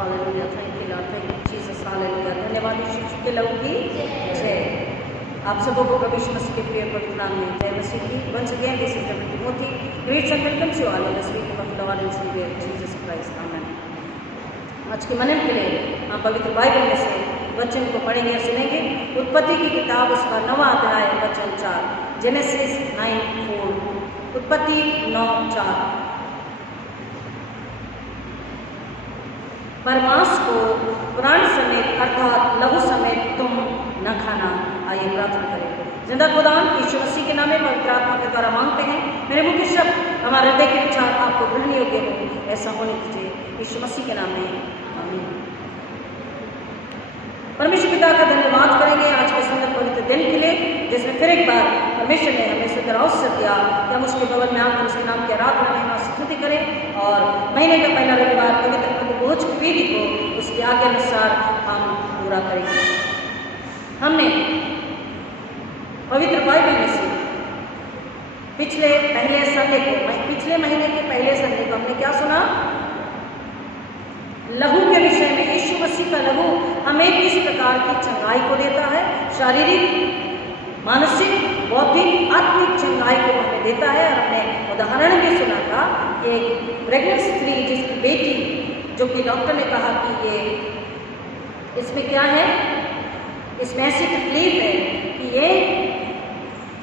Hallelujah, thank you Lord, thank you Jesus, hallelujah. धन्यवाद यीशु के लहू की जय। आप सबों को प्रभु यीशु मसीह के प्रिय पवित्र नाम में जय मसीह की। Once again this is W Timothy, greets and welcomes you all in the speak of the Lord and saviour Jesus Christ, amen. आज के मनन के लिए हम पवित्र बाइबल में से वचन को पढ़ेंगे और सुनेंगे। उत्पत्ति की किताब उसका 9वां अध्याय वचन 4, जेनेसिस 9:4, उत्पत्ति 9:4। पर मांस को प्राण समेत अर्थात लहू समेत तुम न खाना। आइए प्रार्थना करें। जिंदा खुदावन यीशु मसीह के नाम में पवित्र आत्मा के द्वारा मांगते हैं, मेरे मुख के शब्द हमारे हृदय के विचार आपको ग्रहण योग्य हो, ऐसा होने दीजिए यीशु मसीह के नाम में, आमीन। परमेश्वर पिता का धन्यवाद करेंगे आज के सुंदर पवित्र दिन के लिए, जिसमें फिर एक बार परमेश्वर ने हमें सुंदर अवसर दिया कि हम उसके भवन में आकर उसके नाम की आराधना में स्तुति करें और महीने का पहला रविवार पवित्र प्रभु भोज की पीढ़ी को उसके आगे अनुसार हम पूरा करेंगे। हमने पवित्र बाइबल में से पिछले महीने के पहले संडे को हमने क्या सुना? लहू के विषय में। यीशु मसीह का लहू हमें किस प्रकार की चंगाई को देता है, शारीरिक, मानसिक, बौद्धिक, आत्मिक चंगाई को हमें देता है। और हमने उदाहरण भी सुना था, एक प्रेग्नेंट स्त्री जिसकी बेटी, जो कि डॉक्टर ने कहा कि ये इसमें क्या है, इसमें ऐसी तकलीफ है कि ये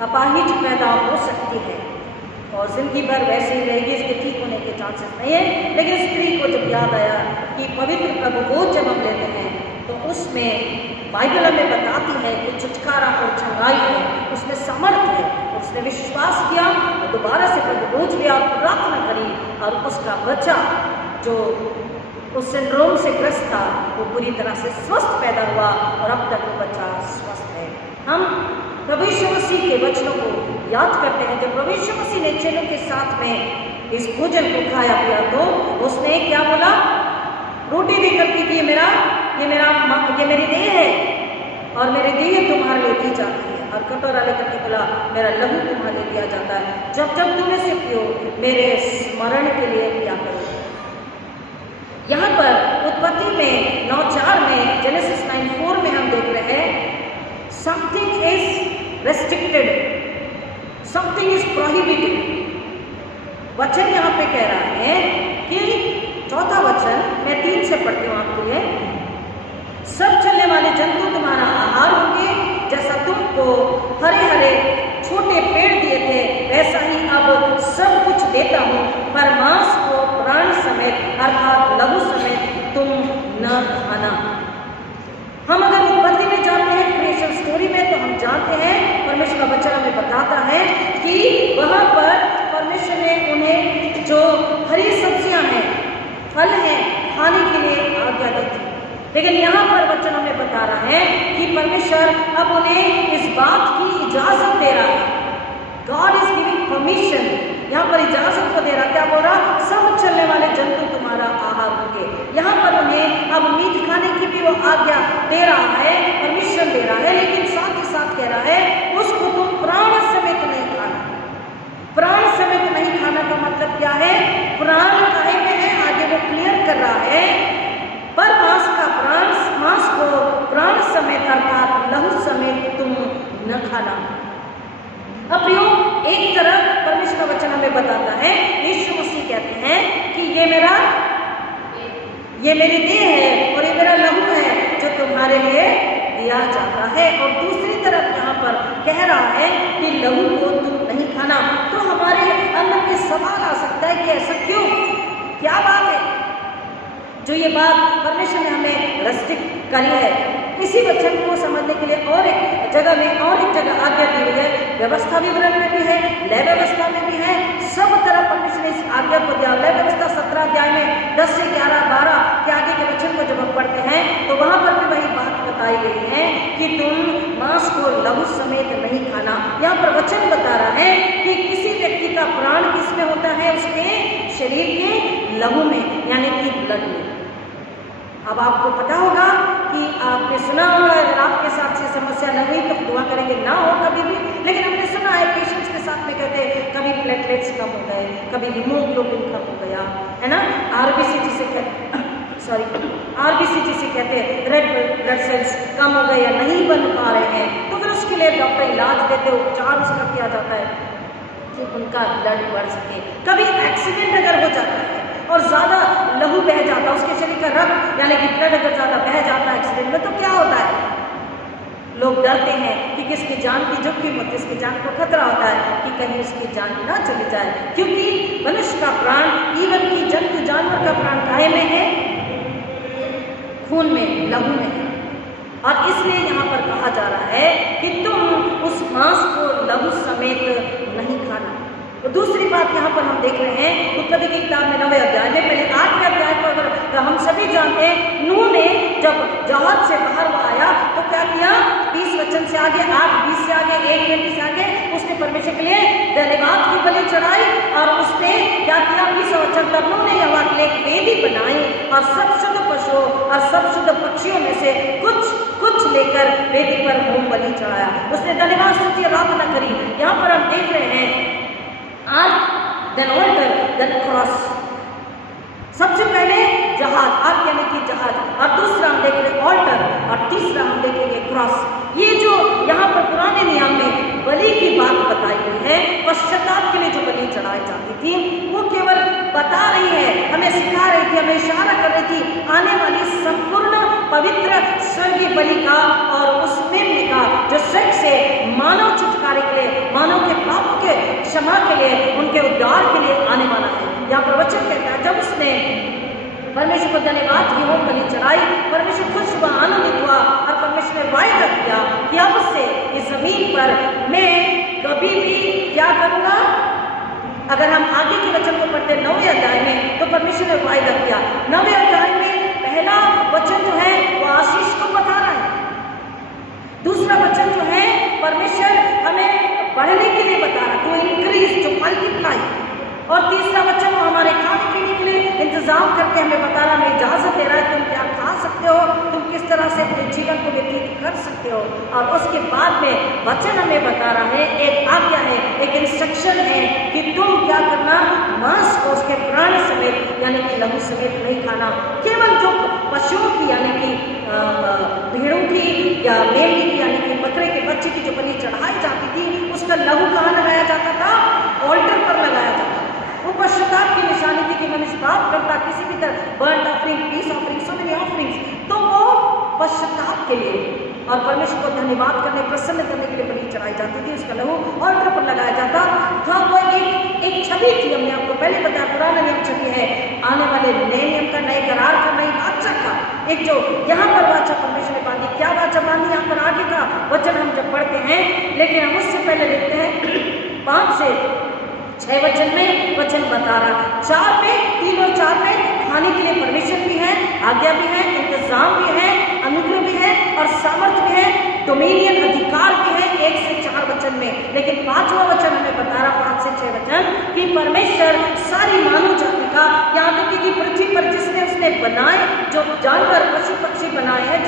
अपाहिज पैदा हो सकती है और जिंदगी भर वैसे ही रहेगी, इसके ठीक होने के चांसेस नहीं है। लेकिन स्त्री को जब याद आया कि पवित्र प्रभु बोझ जब हम लेते हैं तो उसमें बाइबल हमें बताती है कि छुटकारा और चंगाई है, उसमें सामर्थ्य है। उसने विश्वास किया और दोबारा से प्रभु बोझ लिया, प्रार्थना करी और उसका बच्चा जो उस सिंड्रोम से ग्रस्त था वो पूरी तरह से स्वस्थ पैदा हुआ और अब तक वो बच्चा स्वस्थ है। हम प्रभु यीशु मसीह के वचनों को याद करते हैं। जब प्रभु यीशु मसीह ने चेलों के साथ में इस भोजन को खाया पिया तो उसने क्या बोला? रोटी देकर कि ये मेरी देह है और मेरी देह तुम्हारे लिए दी जाती है। और कटोरा लेकर के बोला, मेरा लहू तुम्हारे लिए दिया जाता है, जब जब तुम इसे पियो मेरे स्मरण के लिए पिया करो। यहाँ पर उत्पत्ति में 9:4 में, जेनेसिस 9:4 में हम देख रहे हैं something is restricted, something is prohibited. वचन यहाँ पे कह रहा है कि चौथा वचन मैं 3 से पढ़ती हूँ आपके लिए। सब चलने वाले जंतु तुम्हारा आहार होंगे, जैसा तुमको हरे हरे छोटे पेड़ दिए थे वैसा ही अब सब कुछ देता हूँ, पर मांस को प्राण समेत अर्थात लहू समेत तुम न खाना। हम अगर उत्पत्ति में जाते हैं, क्रिएशन स्टोरी में, तो हम जानते हैं परमेश्वर का वचन हमें बताता है कि वहाँ पर परमेश्वर ने उन्हें जो हरी सब्जियां हैं, फल हैं, खाने के लिए आज्ञा दी थी। लेकिन यहाँ पर वचन हमें बता रहा है कि परमेश्वर अब उन्हें इस बात की इजाजत दे रहा है। गॉड इज गिविंग परमिशन, यहाँ पर इजाजत को दे रहा। क्या बोल रहा? सब चलने वाले जंतु तुम्हारा आहार होंगे। यहाँ पर उन्हें अब मीट खाने की भी वो आज्ञा दे रहा है, परमिशन दे रहा है, लेकिन साथ ही साथ कह रहा है उसको तुम प्राण समेत नहीं खाना। प्राण समेत नहीं खाना का मतलब क्या है? प्राण काहे में है, आगे वो क्लियर कर रहा है। पर मांस को प्राण समेत अर्थात लहू समेत तुम न खाना। अब प्रियो, एक तरफ परमेश्वर का वचन हमें बताता है, यीशु मसीह कहते हैं कि ये मेरी देह है और ये मेरा लहू है जो तुम्हारे लिए दिया जाता है। और दूसरी तरफ यहाँ पर कह रहा है कि लहू को तुम नहीं खाना। तो हमारे अंदर में सवाल आ सकता है कि ऐसा क्यों, क्या बात है जो ये बात परमेश्वर ने हमें रेस्ट्रिक्ट करी है? इसी वचन को समझने के लिए और एक जगह आज्ञा दी हुई है। व्यवस्था विवरण में भी है, लय व्यवस्था में भी है, सब तरफ परमेश्वर ने इस आज्ञा को दिया। लय व्यवस्था 17 अध्याय में 10 से 11, 12 के आगे के वचन को जब हम पढ़ते हैं तो वहां पर भी वही बात बताई गई है कि तुम मांस को लहू समेत नहीं खाना। यहाँ पर वचन बता रहा है कि किसी व्यक्ति का प्राण किसमें होता है? उसके शरीर के लहू में, यानी कि ब्लड में। अब आपको पता होगा कि आपने सुना होगा, अगर आपके साथ से समस्या न हुई तो दुआ करेंगे ना हो कभी भी। लेकिन हमने सुना है पेशेंट्स के साथ में कहते हैं कभी प्लेटलेट्स कम हो गए, कभी हीमोग्लोबिन कम हो गया, है ना, आरबीसी जिसे RBC जिसे कहते हैं, रेड ब्लड सेल्स कम हो गए या नहीं बन पा रहे हैं, तो फिर उसके लिए डॉक्टर इलाज देते, उपचार उसका किया जाता है कि उनका ब्लड बढ़ सके। कभी एक्सीडेंट अगर हो जाता है और ज़्यादा लहू बह जाता है, उसके शरीर का रक्त यानी कि ब्लड अगर ज़्यादा बह जाता है एक्सीडेंट में, तो क्या होता है? लोग डरते हैं कि किसकी जान की जोखिम होती है, इसकी जान को खतरा होता है कि कहीं उसकी जान ना चली जाए, क्योंकि मनुष्य का प्राण, इवन की जंतु जानवर का प्राण काहे में है? खून में, लहू में है। और इसलिए यहाँ पर कहा जा रहा है कि तुम उस मांस को लहू समेत नहीं खाना। तो दूसरी बात यहाँ पर हम देख रहे हैं उत्पत्ति की किताब में 9वें अध्याय में, पहले 8वें अध्याय को अगर हम सभी जानते हैं, नूह ने जब जहाज से बाहर वो आया तो क्या किया? 20 वचन से आगे, 8:20 से आगे, 1:20 से आगे उसने परमेश्वर के लिए धन्यवाद की बलि चढ़ाई और उसने क्या किया? 20 वचन तक नूह ने यहोवा के लिए एक वेदी बनाई और सब शुद्ध पशुओं और सब शुद्ध पक्षियों में से कुछ लेकर वेदी पर होम बलि चढ़ाया। उसने धन्यवाद स्तुति आराधना करी। यहाँ पर हम देख रहे हैं arc, then altar, then cross. सबसे पहले जहाज, आर्क यानी कि जहाज, और दूसरा हम देखेंगे ऑल्टर, और तीसरा हम देखेंगे क्रॉस। ये जो यहाँ पर पुराने नियम में बलि की बात बताई गई है, पश्चाताप के लिए जो बलि चढ़ाई जाती थी, वो केवल बता रही है, हमें सिखा रही थी, हमें इशारा कर रही थी आने वाली संपूर्ण पवित्र स्वर्गीय बलि का और उस मेमने का जो स्वर्ग से मानव छुटकारे के लिए, मानव के पापों के क्षमा के लिए, उनके उद्धार के लिए आने वाला है। यहाँ पर वचन कहता है, जब उसने परमेश्वर को धन्यवाद की होम बलि चढ़ाई, परमेश्वर खुश हुआ, आनंदित हुआ और परमेश्वर ने वायदा किया कि अब से इस जमीन पर मैं कभी भी क्या करूँगा। अगर हम आगे के वचन को पढ़ते 9वें अध्याय में, तो परमेश्वर ने वायदा किया। 9वें अध्याय में पहला वचन जो है वो आशीष को बता रहा है, दूसरा वचन जो है परमेश्वर हमें बढ़ने के लिए बता रहा है, टू इंक्रीज, टू मल्टीप्लाई, और तीसरा वचन वो हमारे खाने पीने के लिए इंतजाम करके हमें बता रहा, हमें इजाजत दे रहा है, तुम क्या खा सकते हो, तुम किस तरह से अपने जीवन को व्यतीत कर सकते हो। और उसके बाद में वचन हमें बता रहा है, एक आज्ञा है, एक इंस्ट्रक्शन है कि तुम क्या करना, मांस को उसके प्राण समेत यानी कि लहू समेत नहीं खाना। केवल जो पशुओं की यानी कि भेड़ों की या मेमने की यानी कि बकरे के बच्चे की जो बलि चढ़ाई जाती थी, उसका लहू कहाँ लगाया जाता था? ऑल्टर पर लगाया जाता था। वो पश्चाताप की निशानी थी कि मनुष्य पाप करता, किसी भी तरह burn offering, peace offering, so many offerings, तो वो पश्चाताप के लिए और परमेश्वर को धन्यवाद करने, प्रसन्न करने के लिए बलि चढ़ाई जाती थी। उसका लहू ऑल्टर पर लगाया जाता था। वो एक छवि थी, हमने आपको पहले बताया, पुराना नियम छवि है, आने वाले नए नियम का, नए करार का, नई वाचा का। एक जो यहाँ पर वाचा परमेश्वर ने बांधी, क्या वाचा बांधी? यहाँ पर आगे का वचन हम जब पढ़ते हैं, लेकिन हम उससे पहले देखते हैं 5 से 6 वचन में वचन बता रहा, 4 में, 3 और 4 में खाने के लिए परमिशन भी है, आज्ञा भी है, इंतजाम भी है, अनुग्रह भी है और सामर्थ्य भी है, डोमिनियन अधिकार भी है 1 से 4 वचन में। लेकिन 5वां वचन हमें बता रहा, 5 से 6 वचन, कि परमेश्वर सारी मानव जाति का, यहाँ तक कि पृथ्वी पर जिसने उसने बनाए, जो जानवर पशु पक्षी बनाए हैं,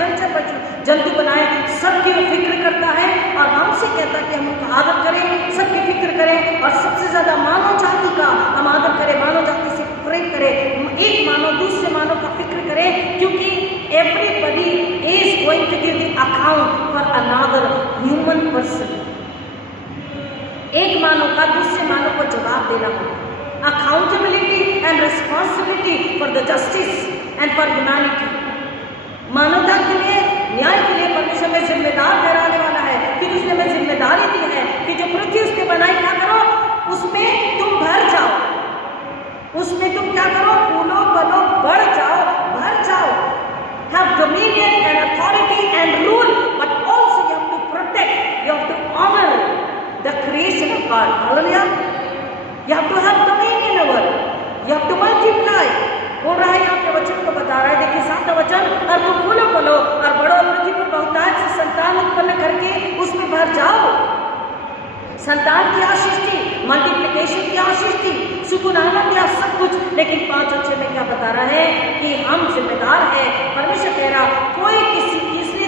जंतु बनाए, सबकी वो फिक्र करता है और हमसे कहता है कि हम उनका आदर करें, सबकी फिक्र करें और सबसे ज्यादा मानव जाति का हम आदर करें, मानव जाति से प्रेम करें, एक मानव दूसरे मानव का फिक्र करें, क्योंकि everybody is going to give the account for another human person. एक मानव का दूसरे मानव को जवाब देना होगा। Accountability and responsibility for the justice and for humanity. मानवता के लिए, न्याय के लिए परमेश्वर में जिम्मेदार ठहराने वाला है, कि उसने हमें जिम्मेदारी दी है कि जो पृथ्वी उसने बनाई, क्या करो, उसमें तुम भर जाओ, उसमें तुम क्या करो, फूलो फलो, बढ़ जाओ, भर जाओ, have dominion and authority and rule, but also you have to protect, you have to honor the creation of God. Hallelujah. You have to have dominion over, you have to multiply. बोल रहा है, आपके वचन को बता रहा है, देखिए 7वां वचन, और तुम फूलो फलो और बढ़ो, पृथ्वी पर बहुतायत से संतान उत्पन्न करके उसमें भर जाओ। संतान की आशीष थी, मल्टीप्लिकेशन की आशीष थी, सुकून आनंद या सब कुछ। लेकिन 5 और 6 में क्या बता रहा है कि हम जिम्मेदार हैं। परमेश्वर कह रहा, कोई किसी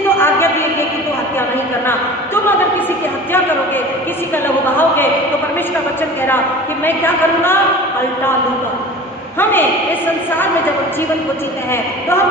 तो आज्ञा दी है कि तू हत्या नहीं करना। तुम अगर किसी की हत्या करोगे, किसी का लहू बहाओगे, तो परमेश्वर का वचन कह रहा कि मैं क्या करूँगा, पलटा लूँगा। हमें इस संसार में जब हम जीवन को जीते हैं, तो हम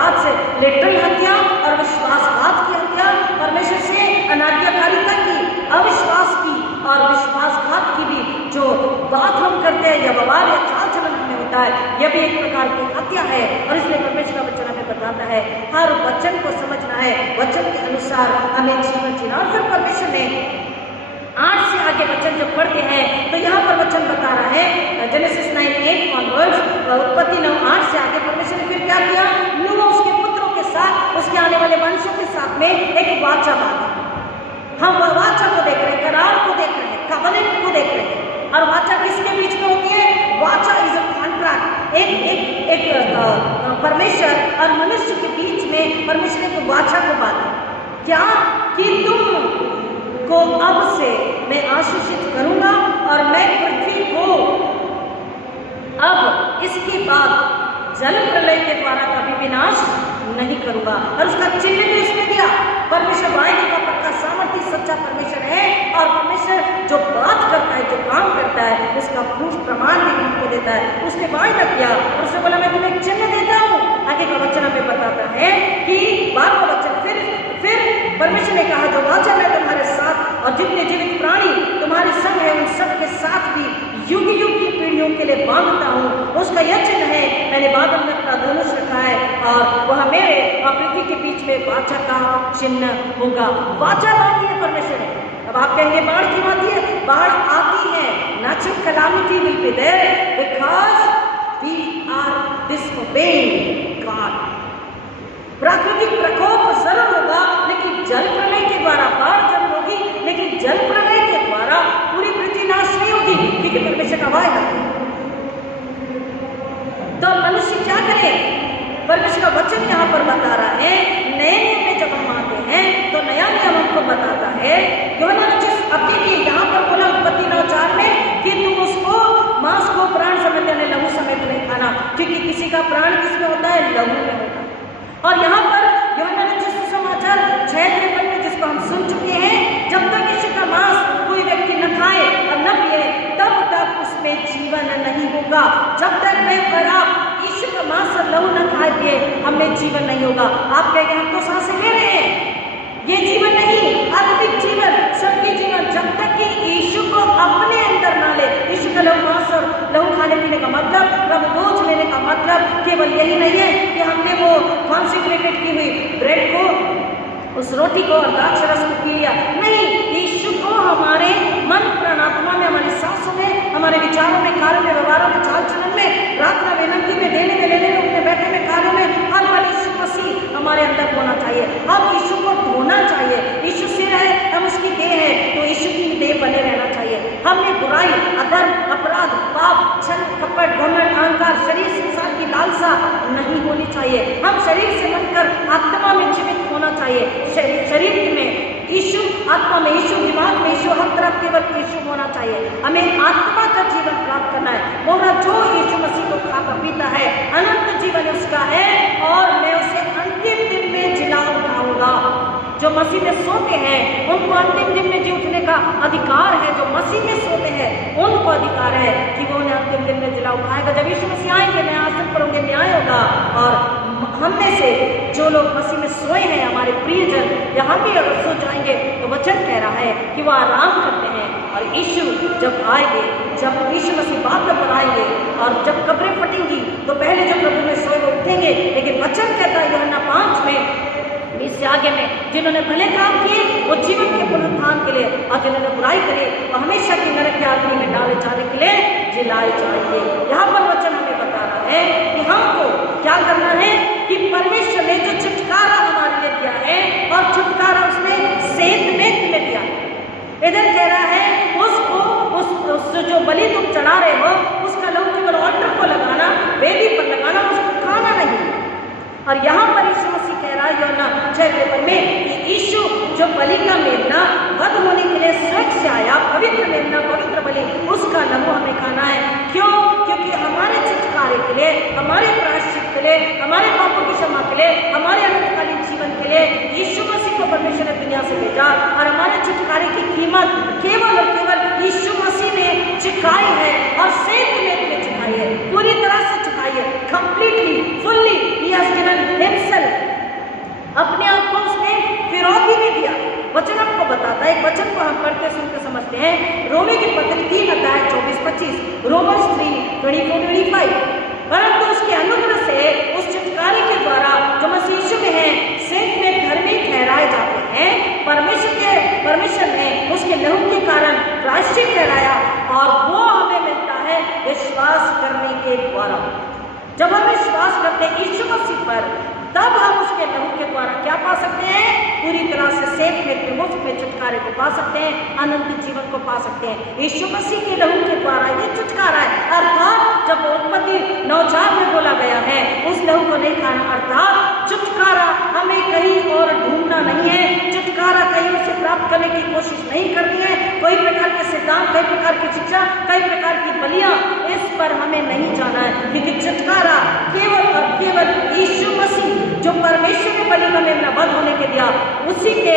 अपराध से लिटरल हत्या और विश्वासघात की हत्या, परमेश्वर से अनाज्ञाकारिता की, अविश्वास की और विश्वासघात की भी जो बात हम करते हैं या व्यवहार या चाल चलन हमें होता है, यह भी एक प्रकार की हत्या है। और इसलिए परमेश्वर का वचन हमें बताता है हर वचन को समझना है, वचन के अनुसार हमें जीवन जीना। और फिर परमेश्वर ने 8 से आगे वचन जब पढ़ते हैं तो यहाँ पर वचन बता रहा है जेनेसिस 9:8 ऑनवर्ड्स, उत्पत्ति 9:8 से आगे परमेश्वर ने फिर क्या किया, नूह उसके पुत्रों के साथ, उसके आने वाले वंशों के साथ में एक वाचा बांधा। हम वाचा को देख रहे हैं, करार को देख रहे हैं, कवनेंट को देख रहे हैं। और वाचा किसके बीच में होती है? वाचा इज अ कॉन्ट्रैक्ट। एक परमेश्वर और मनुष्य के बीच में परमेश्वर ने वाचा को बांधा, क्या कि तुम को अब से मैं आशीषित करूंगा और मैं पृथ्वी को अब इसके बाद जल प्रलय के द्वारा कभी विनाश नहीं करूंगा। और उसका चिन्ह भी उसने दिया। परमेश्वर वायु का पक्का सामर्थ्य सच्चा परमेश्वर है, और परमेश्वर जो बात करता है, जो काम करता है, उसका प्रूफ प्रमाण भी हमको देता है। उसने वायदा किया और उसने बोला मैं तुम्हें एक चिन्ह देता हूँ। आगे का वचन हमें बताता है कि बाद का वचन फिर परमेश्वर ने कहा जो वाचा मैं तुम्हारे साथ और जितने जीवित प्राणी तुम्हारे संग है उन सब के साथ भी युग युग की पीढ़ियों के लिए बांधता हूँ। उसका यह चिन्ह है, मैंने बादल में अपना धनुष रखा है और वह मेरे और पृथ्वी के बीच में वाचा का चिन्ह होगा। वाचा बांधी है परमेश्वर ने। अब आप कहेंगे बाढ़ क्यों आती है? बाढ़ आती है, natural calamity will be there because we are disobeying God. प्राकृतिक प्रकोप जरूर होगा, लेकिन जल प्रलय के द्वारा बाढ़ जरूर होगी, लेकिन जल प्रलय के द्वारा पूरी पृथ्वी नाश नहीं होगी, क्योंकि परमेश्वर का वायदा है। तो मनुष्य क्या करे? परमेश्वर का वचन यहाँ पर बता रहा है, नए नियम में जब हम आते हैं तो नया नियम हमको बताता है। अब देखिए यहाँ पर बोला उत्पत्ति 9:4 में कि तुम उसको मांस को प्राण समेत यानी लहू समेत नहीं खाना, क्योंकि किसी का प्राण किसमें होता है? लहू में होता है। और यहाँ पर समाचार 6:53 में जिसको हम सुन चुके हैं, जब तक यीशु का मांस कोई व्यक्ति न खाए और न पिए तब तक उसमें जीवन नहीं होगा। जब तक मैं और आप यीशु का मांस और लहू न खाए पिए हमें जीवन नहीं होगा। आप कहेंगे हम तो सांसें ले रहे हैं, ये जीवन नहीं, आत्मिक जीवन, सबकी जीवन, जब तक कि यीशु को अपने अंदर ना ले। यीशु का लहू मांस और लहू खाने पीने का मतलब, प्रभु भोज लेने का मतलब केवल यही नहीं है कि हमने वो कॉन्सेक्रेटेड की हुई ब्रेड को, उस रोटी को और द्राक्ष रस को पी लिया। नहीं, यीशु को हमारे मन प्राणात्मा में, हमारी सांसों में, हमारे विचारों में, कार्यों में, व्यवहारों में, चाल चलन में, प्रार्थना में, विनती में, देने में, लेने में, उठने बैठने में, कार्यों में, हर पल यीशु मसीह हमारे अंदर होना चाहिए। अब यीशु को धोना चाहिए। यीशु सिर है, हम उसकी देह है, तो यीशु की देह बने रहना चाहिए। हमने बुराई, अधर्म, अपराध, पाप, छल, कपट, घमंड, अहंकार, शरीर संसार की लालसा नहीं होनी चाहिए। हम शरीर से बनकर आत्मा में जीवित होना चाहिए। शरीर में यीशु, आत्मा में यीशु, दिमाग में यीशु, हर तरफ केवल यीशु होना चाहिए। हमें आत्मा का जीवन प्राप्त करना है। बोला जो यीशु मसीह को खाता पीता है अनंत जीवन उसका है और मैं उसे अंतिम दिन में जिला उठाऊंगा। जो मसीह में सोते हैं उनको अंतिम दिन में जी उठने का अधिकार है। जो मसीह में सोते हैं उनको अधिकार है कि वो उन्हें अंतिम दिन में जिला उठाएगा। जब यीशु मसीह आएंगे, न्यायासन पर होंगे, न्याय होगा और हम में से जो लोग मसीह में सोए हैं, हमारे प्रियजन, या हम भी अगर सो जाएंगे तो वचन कह रहा है कि वो आराम करते हैं। और यीशु जब आएंगे, जब यीशु मसीह बादल पर आएंगे और जब कब्रें फटेंगी तो पहले जब प्रभु में सोए वो उठेंगे। लेकिन वचन कहता है यूहन्ना 5 में, इससे आगे में, जिन्होंने भले काम किए वो जीवन के पुनरुत्थान के लिए, और जिन्होंने बुराई करी वो हमेशा की नरक की आग में डाले जाने के लिए जिलाए जाएंगे। यहाँ पर वचन हमें बता रहा है कि हमको क्या करना है कि परमेश्वर ने जो छुटकारा हमारे लिए दिया है, और छुटकारा उसने सेंत में दिया है। इधर कह रहा है उसको उस जो बलि तुम चढ़ा रहे हो उसका लहू केवल ऑल्टर को लगाना, वेदी पर लगाना, उसको खाना नहीं। और यहाँ पर यीशु मसीह कह रहा है यूहन्ना 6:53 में कि यीशु जो बलि का मेमना वध होने के लिए स्वर्ग से आया, पवित्र मेमना, पवित्र बलि, उसका लहू हमें खाना है। क्यों? क्योंकि हमारे छुटकारे के लिए, हमारे प्रायश्चित के लिए, हमारे पापों की क्षमा के लिए, हमारे अनंतकालीन जीवन के लिए यीशु मसीह को परमेश्वर ने दुनिया से भेजा। और हमारे छुटकारे की कीमत केवल और केवल यीशु मसीह ने चुकाई है, और सेंत में चुकाई है, पूरी तरह से चुकाई है, completely, fully. He has given himself वचन को हम पढ़ते सुनते समझते हैं। रोमी की पत्री 3 अध्याय 24-25, रोमन्स 3:24-25। परंतु उसके अनुग्रह से उस छुटकारे के द्वारा जो मसीह यीशु में है सेठ में धर्मी ठहराए जाते हैं, परमेश्वर ने उसके लहू के कारण प्रायश्चित ठहराया और वो हमें मिलता है विश्वास करने के द्वारा। जब हम विश्वास करते हैं यीशु मसीह पर, तब हम उसके लहू के द्वारा क्या पा सकते हैं? पूरी तरह से सेफ में, मुफ्त में छुटकारे को पा सकते हैं, अनंत जीवन को पा सकते हैं। यीशु मसीह के लहू के द्वारा ये छुटकारा है। अर्थात जब उत्पत्ति 9:4 में बोला गया है उस लहू को नहीं खाना, अर्थात छुटकारा हमें कहीं और ढूंढना नहीं है, छुटकारा कहीं से प्राप्त करने की कोशिश नहीं करनी है। कोई प्रकार के सिद्धांत, कई प्रकार की शिक्षा, कई प्रकार की बलियां, इस पर हमें नहीं जाना है, क्योंकि छुटकारा केवल और केवल यीशु मसीह जो परमेश्वर के बलि का मेमना बध होने के दिया, उसी के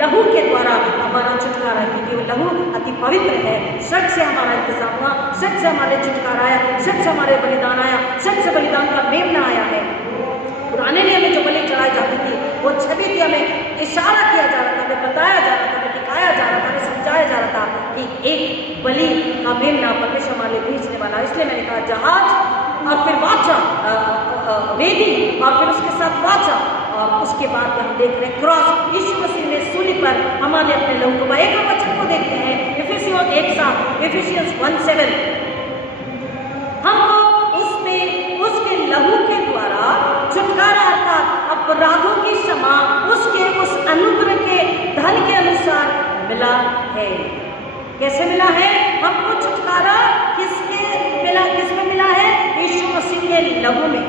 लहू के द्वारा हमारा छुटकारा है, क्योंकि वो लहू अति पवित्र है। सच से हमारा इंतजाम हुआ, सच से हमारे छुटकारा आया, सच से हमारे बलिदान आया, सच से बलिदान का मेमना आया है। पुराने नियम में जो बलि चढ़ाई जाती थी वो छवि थी, हमें इशारा किया जा रहा था, हमें बताया जा रहा था, हमें दिखाया जा रहा था, हमें समझाया जा रहा था कि एक बलि का मेमना परमेश्वर हमारे भेजने वाला। इसलिए मैंने कहा जहाज और फिर वाचा, वेदी और फिर उसके साथ वाचा, और उसके बाद हम देख रहे हैं क्रॉस। यीशु मसीह ने सूली पर हमारे अपने लहू को, एक और वचन को देखते हैं इफिसियंस 1:7, इफिसियंस 1:7। हमको उसमें उसके लहू के द्वारा छुटकारा अर्थात अपराधों की क्षमा उसके उस अनुग्रह के धन के अनुसार मिला है। कैसे मिला है? हमको छुटकारा किसमें मिला है? यीशु मसीह के लहू में।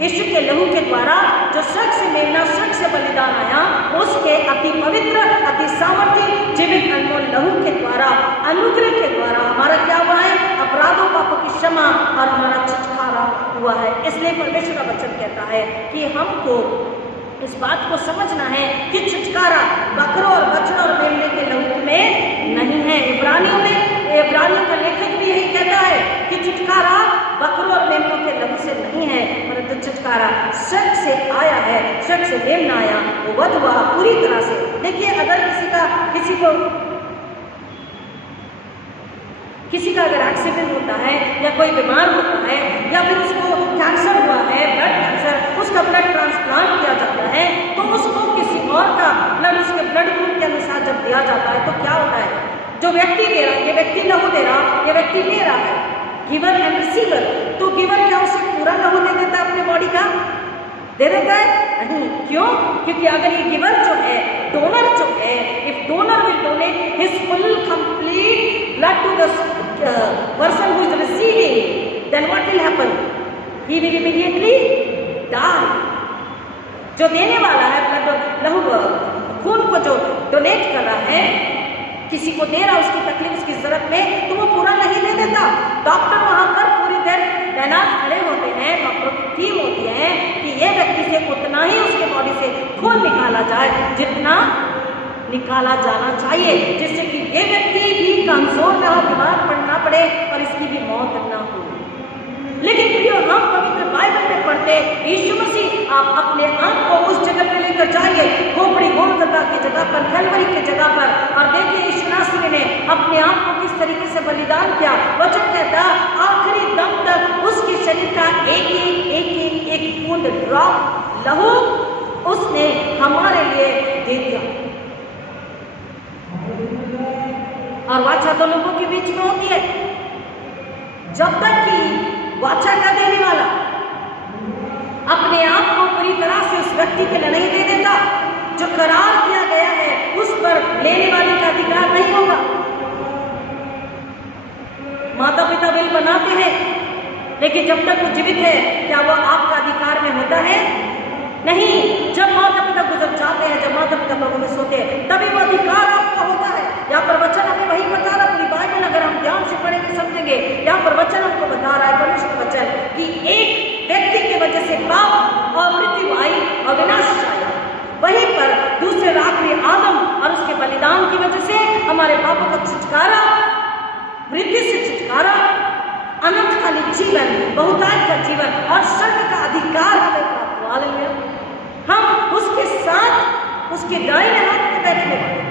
यीशु के लहू के द्वारा जो सच से मेमना, सच से बलिदान आया, उसके अति पवित्र, अति सामर्थ्य, जीवित अनमोल लहू के द्वारा, अनुग्रह के द्वारा हमारा क्या हुआ है? अपराधों पापों की क्षमा और हमारा छुटकारा हुआ है। इसलिए परमेश्वर का वचन कहता है कि हमको इस बात को समझना है कि छुटकारा बकरों और बछड़ों और मेमने के लहू में नहीं है। इब्रानियों का लेखक भी यही कहता है कि छुटकारा बकरों और मेमनों के लहू से नहीं है, परंतु छुटकारा सच से आया है, सच से मेमना आया, वो वध हुआ पूरी तरह से। देखिए, अगर किसी का अगर एक्सीडेंट होता है या कोई बीमार होता है या फिर उसको कैंसर हुआ है, ब्लड कैंसर, उसका ब्लड ट्रांसप्लांट किया जाता है, तो उसको किसी और का ब्लड उसके ब्लड ग्रुप के अनुसार जब दिया जाता है तो क्या होता है? जो व्यक्ति दे रहा है, ये व्यक्ति लहू दे रहा, ये व्यक्ति ले रहा है, गिवर एंड रिसीवर। तो गिवर क्या उसे पूरा लहू दे देता है अपने बॉडी का? दे देता है? नहीं। क्यों? क्योंकि अगर ये गिवर जो है, डोनर जो है, if donor will donate his full complete blood to the person who is receiving, then what will happen? He will immediately die. जो देने वाला है ब्लड, लहू, खून को जो डोनेट कर रहा है, किसी को दे रहा, उसकी तकलीफ, उसकी जरूरत में, तो वो पूरा नहीं दे देता। डॉक्टर वहां पर पूरी देर तैनात खड़े होते हैं, डॉक्टरों की टीम होती है कि ये व्यक्ति से उतना ही उसके बॉडी से खून निकाला जाए जितना निकाला जाना चाहिए, जिससे कि ये व्यक्ति भी कमजोर ना हो, बीमार पड़ना पड़े और इसकी भी मौत ना हो। लेकिन प्रियो, हम पवित्र बाइबल में पढ़ते यीशु मसीह आप अपने आप को उस जगह पे लेकर जाइए, खोपड़ी गोलगता की जगह पर, कलवरी की जगह पर, और देखिए यीशु नासरी ने अपने आप को किस तरीके से बलिदान किया। वचन कहता आखिरी दम तक उसके शरीर का एक बूंद ड्रॉप लहू उसने हमारे लिए दे दिया। और वाचा तो लोगों के बीच में होती है, जब तक कि वाचा का देने वाला अपने आप को पूरी तरह से उस व्यक्ति के लिए नहीं दे देता, जो करार किया गया है उस पर लेने वाले का अधिकार नहीं होगा। माता पिता बिल बनाते हैं, लेकिन जब तक वो जीवित है क्या वो आपका अधिकार में होता है? नहीं। जब माता पिता गुजर जाते हैं, जब माता पिता लोगों में सोते हैं, तभी वो अधिकार आपका होता है। यहाँ पर वचन हमें वही बता रहा, पूरी बाइबल अगर हम ध्यान से पढ़ेंगे समझेंगे, यहाँ पर वचन हमको बता रहा है, परमेश्वर का वचन, कि एक व्यक्ति की वजह से पाप और मृत्यु आई और विनाश आया, वहीं पर दूसरे आखिरी आदम और उसके बलिदान की वजह से हमारे पापों का छुटकारा, मृत्यु से छुटकारा, अनंतकालीन जीवन, बहुतायत का जीवन और स्वर्ग का अधिकार हमें प्राप्त हुआ। हालेलुया। हम उसके साथ उसके दाहिने हाथ में बैठने वाले,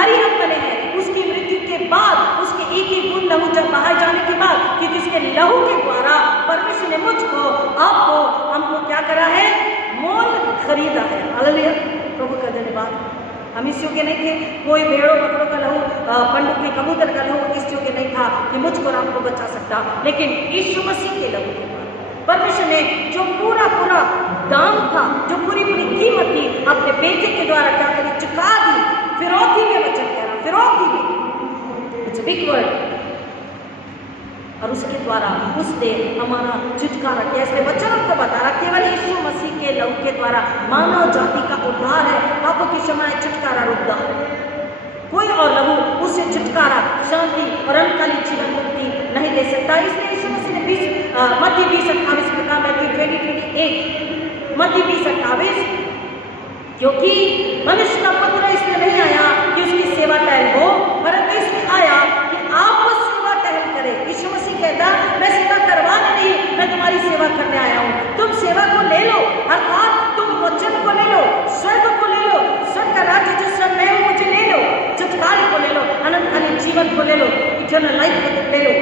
अधिकारी हम बने हैं उसकी मृत्यु के बाद, उसके एक एक बूंद लहू जब बाहर जाने के बाद, क्योंकि उसके लहू के द्वारा परमेश्वर ने मुझको, आपको, हमको क्या करा है? मोल खरीदा है। हालेलुया, प्रभु का धन्यवाद। हम इस योग्य नहीं थे, कोई भेड़ों बकरों का लहू, पंडुक के कबूतर का लहू इस योग्य नहीं था कि मुझको और आपको बचा सकता, लेकिन यीशु मसीह के लहू के बाद परमेश्वर ने जो पूरा पूरा दाम था, जो पूरी पूरी कीमत थी, अपने बेटे के द्वारा क्या करी? चुका दी। फिरौती में वचन कह रहा, फिरौती में, इट्स अ बिग वर्ड। और उसके द्वारा उसने हमारा छुटकारा किया। इसलिए वचन को बता रहा, केवल यीशु मसीह के लहू के द्वारा मानव जाति का उद्धार है, पापों की क्षमा है, छुटकारा उद्धार है। कोई और लहू उससे छुटकारा, शांति और अनंतकालीन जीवन मुक्ति नहीं दे सकता। इसलिए यीशु मसीह ने मत्ती 20:28 में कहा, मैथ्यू 20:28, मत्ती 20:28, क्योंकि मनुष्य का पुत्र इसलिए नहीं आया कि उसकी सेवा टहल हो, परंतु इसलिए आया कि आप सेवा टहल करें। यीशु मसीह कहता, मैं सेवा करवाने नहीं, मैं तुम्हारी सेवा करने आया हूँ। तुम सेवा को ले लो, अर्थात तुम वचन को ले लो, स्वर्ग को ले लो, स्वर्ग का राज्य जो स्वर्ग में है मुझे ले लो, छुटकारे को ले लो, अनंतकालीन जीवन को ले लो, इटर्नल लाइफ को तुम ले लो,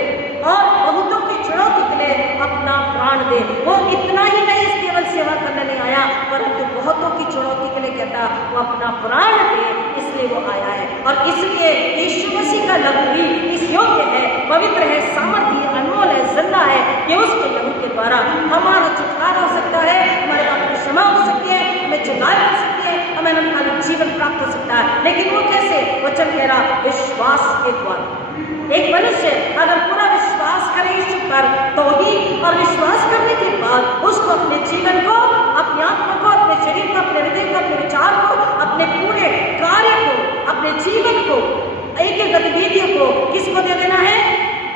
और बहुतों की चुनौती के लिए अपना प्राण दे। वो इतना ही नहीं केवल सेवा करने नहीं आया, परंतु बहुतों की चुनौती के लिए कहता वो अपना प्राण दे, इसलिए वो आया है। और इसलिए यीशु मसीह का लहू भी इस योग्य है, पवित्र है, सामर्थ्य, अनमोल है, जिंदा है, कि उसके लहू के द्वारा हमारा छुटकारा हो सकता है, हमारे पापों की क्षमा हो सकती है, हमें चुनाव हो सकती है, हमें अनंतकालीन जीवन प्राप्त हो सकता है। लेकिन वो कैसे? वचन कह रहा, विश्वास के द्वारा। एक मनुष्य अगर पूरा विश्वास करे यीशु पर तो ही, और विश्वास करने के बाद उसको अपने जीवन को, अपने आत्मा को, अपने शरीर को, अपने हृदय को, अपने विचार को, अपने पूरे कार्य को, अपने जीवन को, एक एक गतिविधियों को किसको दे देना है?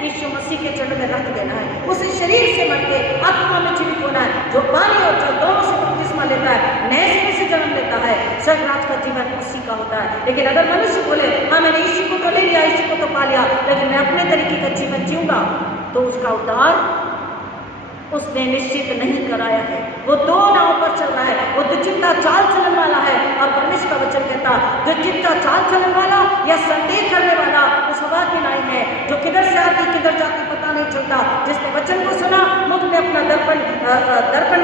यीशु मसीह के चरण में रख देना है। उसे शरीर से मर के आत्मा में जीवित होना है। जो पानी और जल दोनों से बपतिस्मा लेता है, नए सिरे से जन्म लेता है, स्वर्ग राज्य का जीवन उसी का होता है। लेकिन अगर मनुष्य बोले, हाँ मैंने यीशु को तो ले लिया, यीशु को तो पा लिया, लेकिन मैं अपने तरीके का जीवन जीऊंगा, तो उसका उद्धार उसने निश्चित नहीं कराया है। वो दो नाव पर चल रहा है, वो दुचित्ता चाल चलन वाला है। और परमेश्वर का वचन कहता, दुचित्ता चाल चलन वाला या संदेह करने वाला उस हवा की नाई है, जो किधर से आती किधर जाती पता नहीं चलता। जिसने वचन को सुना, मुख में अपना दर्पण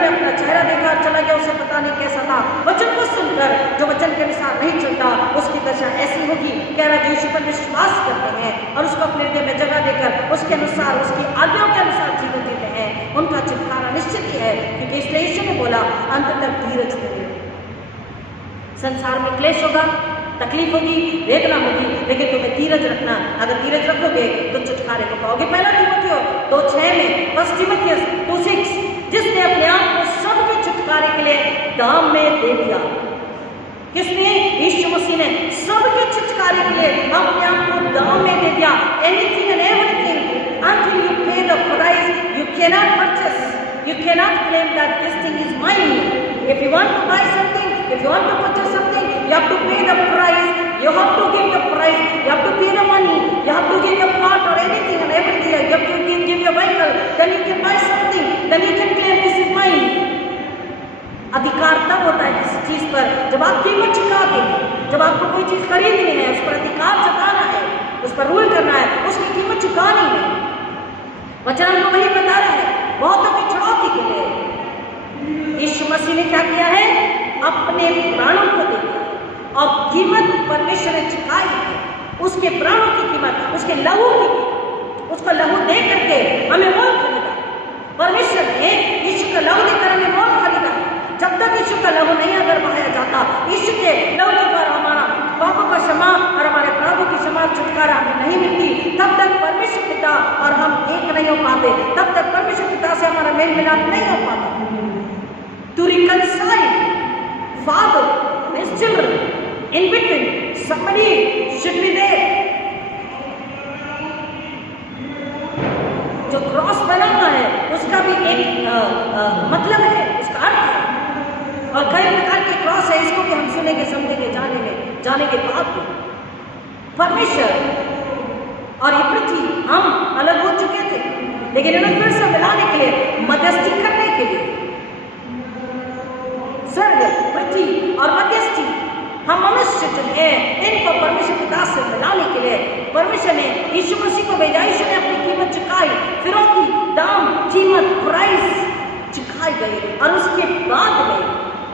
में अपना चेहरा देखा, चला गया, उसे पता नहीं कैसा था। वचन को सुनकर जो वचन के अनुसार नहीं चलता, उसकी दशा ऐसी होगी। कह रहा है, यीशु पर विश्वास करते हैं और उसको अपने हृदय में जगह देकर उसके अनुसार, उसकी आज्ञाओं के अनुसार जीवन जीते हैं, उनका छुटकारा निश्चित ही है। क्योंकि इसलिए यीशु ने बोला, अंत तक धीरज धरो। संसार में क्लेश होगा, तकलीफ होगी, वेदना होगी, लेकिन तुम्हें धीरज रखना। अगर धीरज रखोगे तो छुटकारे को पाओगे। पहला तीमुथियुस 2:6 में, 1 तीमुथियुस 2:6, जिसने अपने आप को सबके छुटकारे के लिए दाम में दे दिया। किसने? यीशु मसीह ने सबके छुटकारे के लिए अपने आप को दाम में दे दिया। Anything and everything until you pay the price, you cannot purchase, you cannot claim that this thing is mine. If you want to buy something, if you want to purchase something, you have to pay the price, you have to give the price, you have to pay the money, you have to give your plot or anything and everything, you have to give your vehicle, then you can buy something, then you can claim this is mine. अधिकार तब होता है किसी चीज पर जब आप कीमत चुकाते हैं। जब आपको कोई चीज खरीदनी है, उस पर अधिकार जताना है, उस पर रूल करना है, उसकी कीमत चुकानी है। वचन हमको वही बता रहे हैं, बहुतों की चुनौती के लिए यीशु मसीह ने क्या किया है? अपने प्राणों को दे दिया। और कीमत परमेश्वर ने चुकाई है, उसके प्राणों की कीमत, उसके लहू की कीमत, उसका लहू दे करके हमें मोल खरीदा। परमेश्वर ने यीशु का लहू देकर हमें मोल खरीदा। जब तक यीशु का लहू नहीं अगर बहाया जाता, यीशु के लहू के द्वारा हमारा पापों का क्षमा और हमारे अपराधों की क्षमा, छुटकारा हमें नहीं मिलती, तब तक परमेश्वर पिता और हम एक नहीं हो पाते, तब तक परमेश्वर पिता से हमारा मेल मिलाप नहीं हो पाता। To reconcile Father and His children, in between somebody should be there. जो क्रॉस बनाना है उसका भी एक मतलब है, उसका अर्थ है। और कई प्रकार के क्रॉस है, इसको भी हम सुनेंगे, समझेंगे, जाने के बाद भी परमेश्वर और ये पृथ्वी हम अलग हो चुके थे, लेकिन इन्हें फिर से मिलाने के लिए, मध्यस्थी करने के लिए, स्वर्ग, पृथ्वी और मध्यस्थी हम मनुष्य जो है इनको परमेश्वर के दास से मिलाने के लिए परमेश्वर ने यीशु मसीह को भेजा। यीशु ने अपनी कीमत चुकाई, फिरौती, दाम, कीमत, प्राइस चुकाई गई और उसके बाद में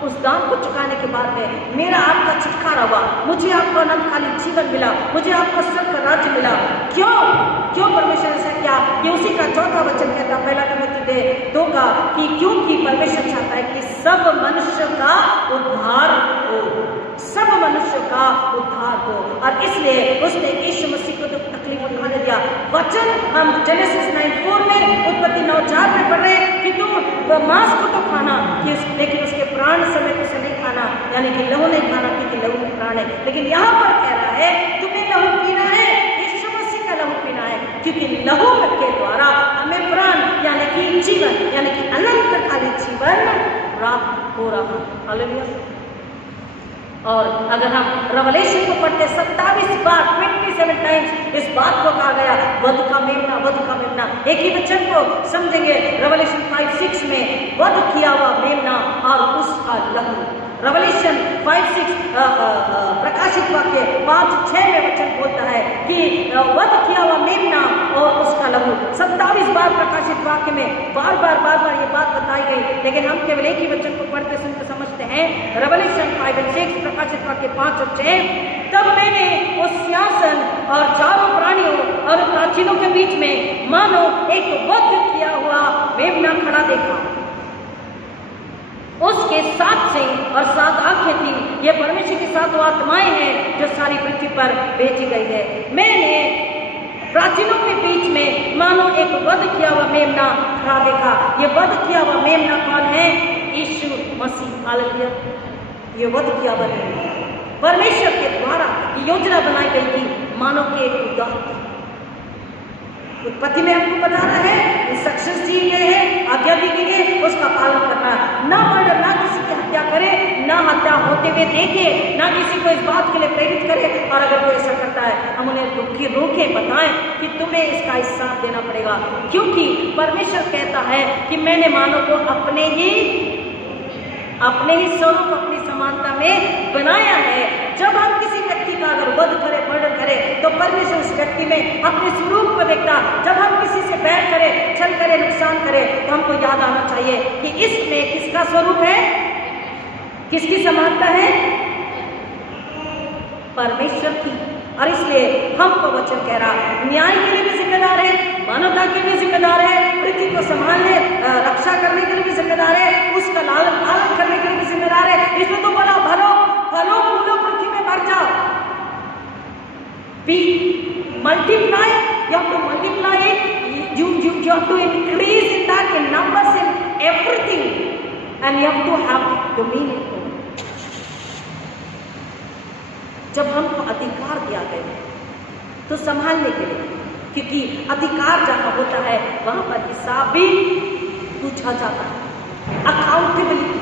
उस दाम को चुकाने के बाद में मेरा आपका छुटकारा हुआ, मुझे आपका अनंतकालीन जीवन मिला, मुझे आपका स्वर्ग का राज्य मिला। क्यों परमेश्वर ऐसा किया? कि उसी का चौथा वचन कहता, पहला तिमोथी 2 का, कि क्योंकि परमेश्वर चाहता है कि सब मनुष्य का उद्धार हो, सब मनुष्य का उद्धार हो। और इसलिए उसने यीशु मसीह को तो तकलीफ उठाने दिया। वचन हम जेनेसिस 9:4 में, उत्पत्ति 9:4 में पढ़ रहे कि तुम मांस को तो खाना, लेकिन उसके प्राण समेत उसे नहीं खाना, यानी कि लहू नहीं खाना, क्योंकि लहू में प्राण है। लेकिन यहाँ पर कह रहा है तुम्हें लहू पीना है, यीशु मसीह का लहू पीना है, क्योंकि लहू के द्वारा हमें प्राण यानी कि जीवन, यानी कि अनंतकालीन जीवन प्राप्त हो रहा। हालेलुया। और अगर हम रेवलेशन को पढ़ते 27 बार 27 टाइम्स इस बात को कहा गया, वध का मेमना, वध का मेमना। एक ही वचन को समझेंगे रेवलेशन 5:6 में, वध किया हुआ मेमना और उसका लहू। रेवलेशन 5:6 प्रकाशित वाक्य 5:6 में वचन बोलता है कि वध किया हुआ मेमना और उसका लहू। 27 बार प्रकाशित वाक्य में बार बार ये बात बताई गई, लेकिन हम केवल एक ही वचन को पढ़ते सुनते समझते हैं। रेवलेशन 5:6 प्रकाशित वाक्य 5 और 6, तब मैंने उस सिंहासन और चारों प्राणियों और प्राचीनों के बीच में मानो एक वध किया हुआ मेमना खड़ा देखा। उसके 7 सिंह और 7 आंखें थी। ये परमेश्वर की 7 आत्माएं हैं जो सारी पृथ्वी पर भेजी गई है। मैंने प्राचीनों के बीच में मानो एक वध किया हुआ मेमना खड़ा देखा। ये वध किया हुआ मेमना कौन है? यीशु मसीह। हालेलुया। ये वध किया हुआ मेमना परमेश्वर के द्वारा योजना बनाई गई थी मानव के एक उदाहरण। उत्पत्ति में हमको बता रहा है, इंस्ट्रक्शंस दिए गए हैं, आज्ञा दी गई है, उसका पालन करना है। ना मर्डर, ना किसी की हत्या करे, ना हत्या होते हुए देखे, ना किसी को इस बात के लिए प्रेरित करे। और अगर कोई ऐसा करता है हम उन्हें रोके बताएं कि तुम्हें इसका हिसाब देना पड़ेगा, क्योंकि परमेश्वर कहता है कि मैंने मानव को अपने ही स्वरूप, अपनी समानता में बनाया है। जब हम किसी व्यक्ति का अगर वध करे, मर्डर करे, तो परमेश्वर उस व्यक्ति में अपने स्वरूप को देखता। जब हम किसी से बैर करे, छल करे, नुकसान करे, तो हमको याद आना चाहिए कि इसमें किसका स्वरूप है, किसकी समानता है? परमेश्वर की। और इसलिए हमको वचन कह रहा, न्याय के लिए भी जिम्मेदार है, मानवता के लिए जिम्मेदार है, पृथ्वी को संभालने, रक्षा करने के लिए भी जिम्मेदार है, उसका लालन पालन करने के लिए भी जिम्मेदार है। इसमें तो बोला फलो फूलो पृथ्वी में भर जाओ, be multiply, you have to multiply it, you have to increase in that in numbers in everything, and you have to have dominion. जब हमको अधिकार दिया गया तो संभालने के लिए, क्योंकि अधिकार जहाँ होता है वहां पर हिसाब भी पूछा जाता है, अकाउंटेबिलिटी।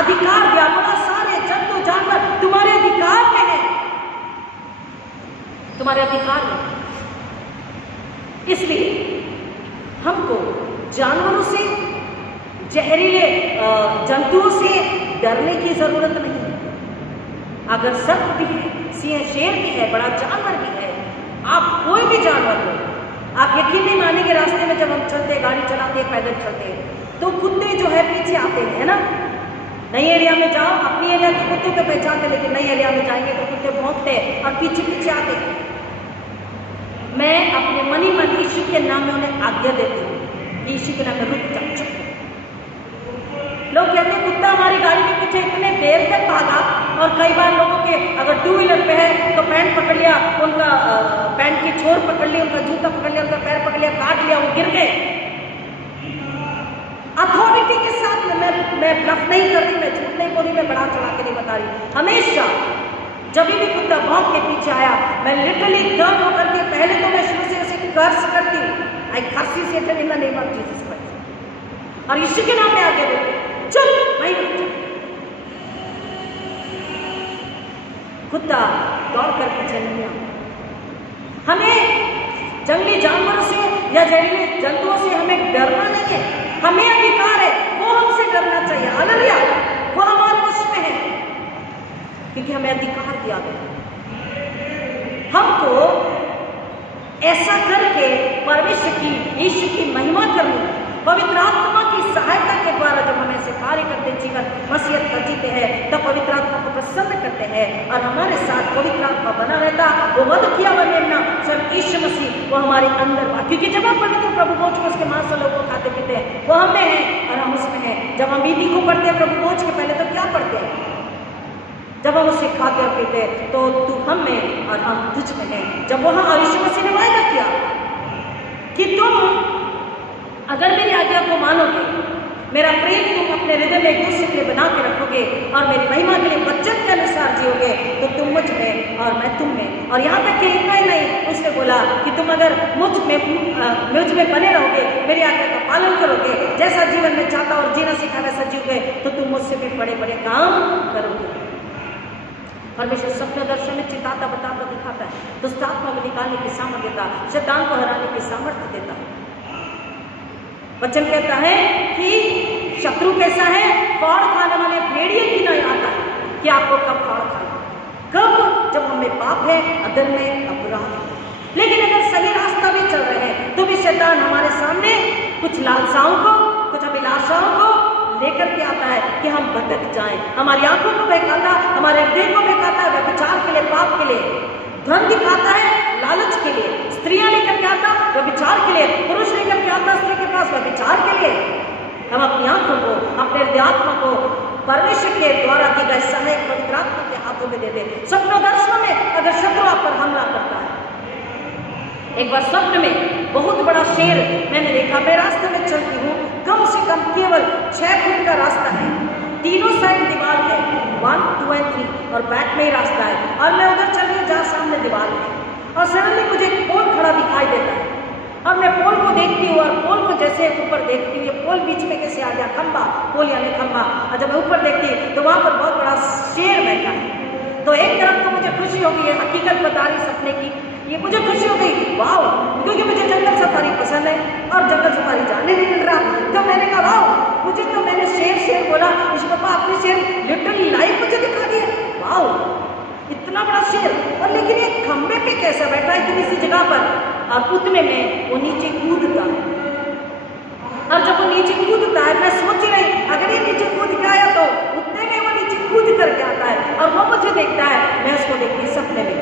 अधिकार दिया, बोला सारे जंतु जानवर तुम्हारे अधिकार में है, तुम्हारे अधिकार में। इसलिए हमको जानवरों से, जहरीले जंतुओं से डरने की जरूरत नहीं है। अगर सर्प भी है, सिंह शेर भी है, बड़ा जानवर भी है, आप कोई भी जानवर हो, आप यकीन नहीं मानेंगे, रास्ते में जब हम चलते, गाड़ी चलाते, पैदल चलते, तो कुत्ते जो है पीछे आते हैं, है ना। नई एरिया में जाओ, अपनी एरिया के कुत्ते को पहचानते, लेकिन नई एरिया में जाएंगे तो कुत्ते भौंकते और पीछे पीछे आते। मैं अपने मनी मन यीशु के नाम में उन्हें आज्ञा देती हूँ, यीशु के नाम में रुक जा। लोग कहते हैं कुत्ता हमारी गाड़ी के पीछे इतने देर तक भागा, और कई बार लोगों के अगर 2 व्हीलर पे है तो पैंट पकड़ लिया, उनका पैंट की छोर पकड़ ली, उनका जूता पकड़ लिया, उनका पैर पकड़ लिया, काट लिया, वो गिर गए। अथॉरिटी के साथ मैं ब्लफ नहीं कर रही, मैं झूठ नहीं बोल रही, मैं बढ़ा चढ़ा के नहीं बता रही। हमेशा जब भी कुत्ता भौंक के पीछे आया, मैं लिटरली टर्न होकर के पहले तो मैं शुरू से उसे कर्स करती, I curse you Satan in the name of Jesus Christ, और यीशु के नाम में आगे देती, चुप भाई। कुत्ता दौड़ कर पीछे नहीं आता। हमें जंगली जानवरों से या जहरीले जंतुओं से हमें डरना नहीं है, हमें अधिकार है, वो हमसे डरना चाहिए। हालेलुया, वो हमारे वश में है, क्योंकि क्योंकि हमें अधिकार दिया गया। हमको ऐसा करके परमेश्वर की, यीशु की महिमा करनी, पवित्र आत्मा की सहायता के द्वारा जब हम ऐसे कार्य करते जीवन मसीहत का जीते हैं, तब पवित्र आत्मा को प्रसन्न करते हैं और हमारे साथ पवित्र आत्मा बना रहता। वो वध किया हुआ मेमना स्वयं यीशु मसीह वो हमारे अंदर बा, क्योंकि जब हम पवित्र प्रभु भोज को उसके मांस लोग को खाते पीते हैं, वो हमें है और हम उसमें हैं। जब हम विधि को पढ़ते हैं प्रभु भोज के पहले, तो क्या पढ़ते हैं? जब हम उससे खाते और पीते तो तू हम में और हम तुझ में हैं। जब वहां यीशु मसीह ने वायदा किया कि तुम अगर मेरी आज्ञा को मानोगे, मेरा प्रेम तुम अपने हृदय में एक दूसरे के लिए बना के रखोगे और मेरी महिमा के लिए वचन के अनुसार जियोगे, तो तुम मुझ में और मैं तुम में। और यहाँ तक कि इतना ही नहीं, उसने बोला कि तुम अगर मुझ में बने रहोगे, मेरी आज्ञा का पालन करोगे, जैसा जीवन में चाहता और जीना सीखा वैसा जीओगे, तो तुम मुझसे भी बड़े बड़े काम करोगे। परमेश्वर सपने दर्शन में चिताता बताता दिखाता है, दुष्ट आत्मा को निकालने की सामर्थ्य देता, शैतान को हराने की सामर्थ्य देता। वचन कहता है कि शत्रु कैसा है? फाड़ खाने वाले भेड़िए की नहीं आता है कि आपको कब फाड़ खाना, कब? जब हमें पाप है, अदर में अपराध है। लेकिन अगर सही रास्ता भी चल रहे हैं, तो भी शैतान हमारे सामने कुछ लालसाओं को, कुछ अभिलाषाओं को लेकर के आता है कि हम भटक जाएं। हमारी आंखों को बहकाता, हमारे हृदय को बहकाता है, व्यभिचार के लिए, पाप के लिए। धन दिखाता है लालच के लिए, स्त्रियां लेकर के आता व्यभिचार के लिए, पुरुष लेकर के आता स्त्री के पास व्यभिचार के लिए। हम अपनी आंखों को, अपने हृदयात्मा को परमेश्वर के द्वारा दी गए सहायक पवित्र आत्मा के हाथों में दे दे। स्वप्न दर्शन में अगर शत्रु आप पर हमला करता है, एक बार स्वप्न में बहुत बड़ा शेर मैंने देखा। मैं रास्ते में चलती हूँ, कम से कम केवल 6 फुट का रास्ता है, तीनों साइड दीवार है, 1, 2 और 3 और बैक में ही रास्ता है, और मैं उधर चल रही हूँ जहाँ सामने दीवार है, और सडनली मुझे एक पोल खड़ा दिखाई देता है और मैं पोल को देखती हूँ, और पोल को जैसे ऊपर देखती हूँ, ये पोल बीच में कैसे आ गया, खंबा, पोल यानी खंबा। और जब मैं ऊपर देखती तो वहाँ पर बहुत बड़ा शेर बैठा है। तो एक तरफ तो मुझे खुशी हो गई, हकीकत बता रही सपने की, ये मुझे खुशी हो गई, वाह, क्योंकि मुझे जंगल सफारी पसंद है और जंगल सफारी जाने नहीं मिल रहा। तो मैंने कहा वाह, मुझे तो मैंने शेर बोला, इस पापा आपने शेर लिटरली लाइव मुझे दिखा दिया, वाह इतना बड़ा शेर। और लेकिन ये खंबे पे कैसा बैठा है इतनी सी जगह पर, और उतने में वो नीचे कूदता है, और जब वो नीचे कूदता है, मैं सोच रही अगर ये नीचे कूद के आया तो उतने में वो नीचे कूद करके आता है और वो मुझे देखता है, मैं उसको देखती सपने में,